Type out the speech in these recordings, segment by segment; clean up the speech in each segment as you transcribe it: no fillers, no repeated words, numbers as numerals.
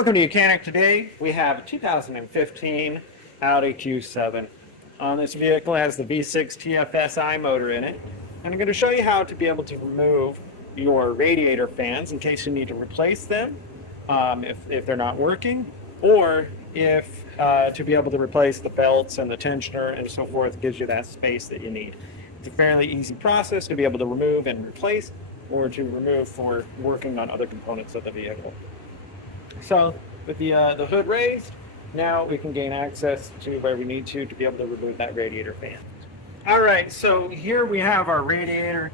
Welcome to Mechanic. Today we have a 2015 Audi Q7. This vehicle has the V6 TFSI motor in it. And I'm going to show you how to be able to remove your radiator fans in case you need to replace them if they're not working, or if to be able to replace the belts and the tensioner and so forth. Gives you that space that you need. It's a fairly easy process to be able to remove and replace, or to remove for working on other components of the vehicle. So with the hood raised, now we can gain access to where we need to be able to remove that radiator fan. All right, so here we have our radiator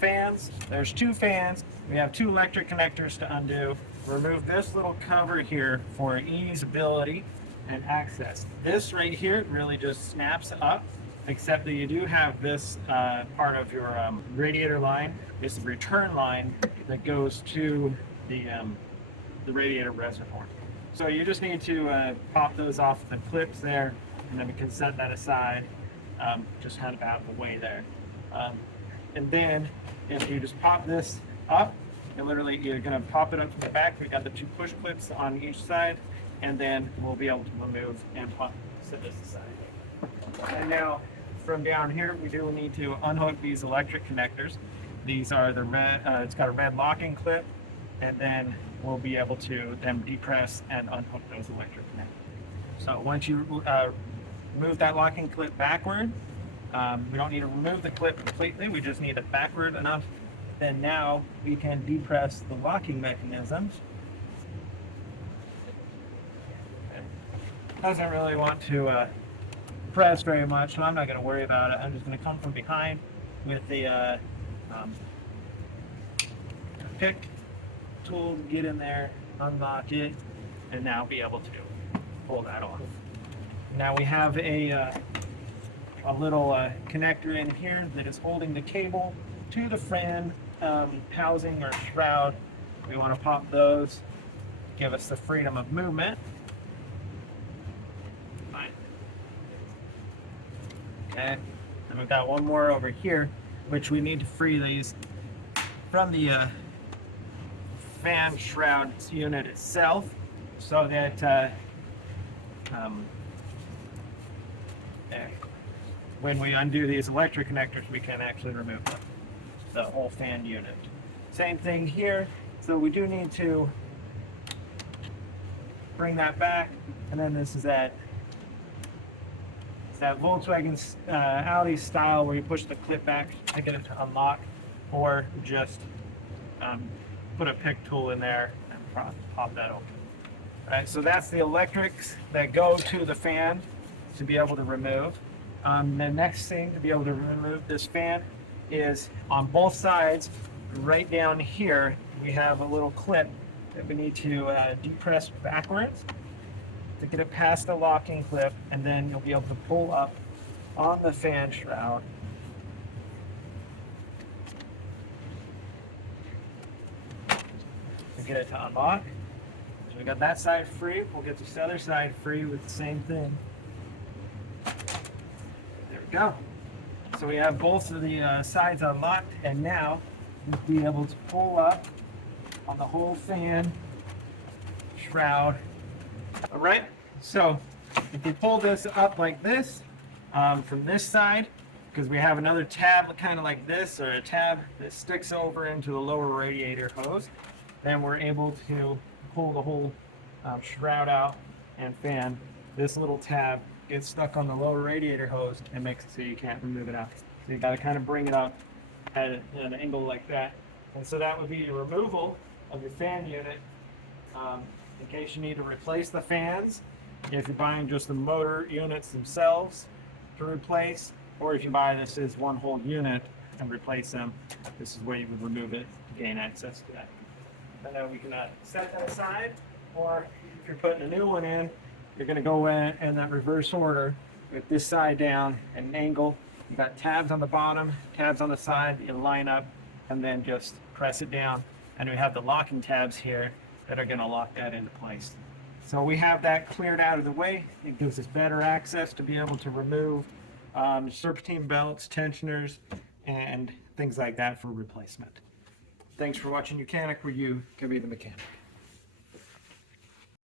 fans. There's two fans. We have two electric connectors to undo. Remove this little cover here for easeability and access. This right here really just snaps up, except that you do have this part of your radiator line. It's the return line that goes to the radiator reservoir. So you just need to pop those off the clips there, and then we can set that aside, just kind of out of the way there. And then if you just pop this up, you're going to pop it up to the back. We got the two push clips on each side, and then we'll be able to remove and set this aside. And now from down here, we do need to unhook these electric connectors. These are the red, it's got a red locking clip, and then we'll be able to then depress and unhook those electric connectors. So once you move that locking clip backward, we don't need to remove the clip completely, we just need it backward enough. Then now we can depress the locking mechanism. Doesn't really want to press very much, so I'm not going to worry about it. I'm just going to come from behind with the pick tool, get in there, unlock it, and now be able to pull that off. Now we have a little connector in here that is holding the cable to the fan housing or shroud. We want to pop those, give us the freedom of movement. Fine. Okay, and we've got one more over here, which we need to free these from the fan shroud unit itself, so that there, when we undo these electric connectors, we can actually remove the whole fan unit. Same thing here, so we do need to bring that back, and then this is that Volkswagen Audi style where you push the clip back to get it to unlock, or just put a pick tool in there and pop that open. All right, so that's the electrics that go to the fan to be able to remove. The next thing to be able to remove this fan is on both sides, right down here, we have a little clip that we need to depress backwards to get it past the locking clip, and then you'll be able to pull up on the fan shroud. Get it to unlock. So we got that side free. We'll get this other side free with the same thing. There we go. So we have both of the sides unlocked, and now we'll be able to pull up on the whole fan shroud. All right. So if you pull this up like this from this side, because we have another tab kind of like this, or a tab that sticks over into the lower radiator hose, then we're able to pull the whole shroud out and fan. This little tab gets stuck on the lower radiator hose and makes it so you can't remove it out. So you got to kind of bring it up at an angle like that. And so that would be your removal of your fan unit. In case you need to replace the fans, if you're buying just the motor units themselves to replace, or if you buy this as one whole unit and replace them, this is where you would remove it to gain access to that. And then we can set that aside, or if you're putting a new one in, you're going to go in that reverse order with this side down at an angle. You've got tabs on the bottom, tabs on the side, you line up, and then just press it down. And we have the locking tabs here that are going to lock that into place. So we have that cleared out of the way. It gives us better access to be able to remove serpentine belts, tensioners, and things like that for replacement. Thanks for watching Mechanic, where you can be the mechanic.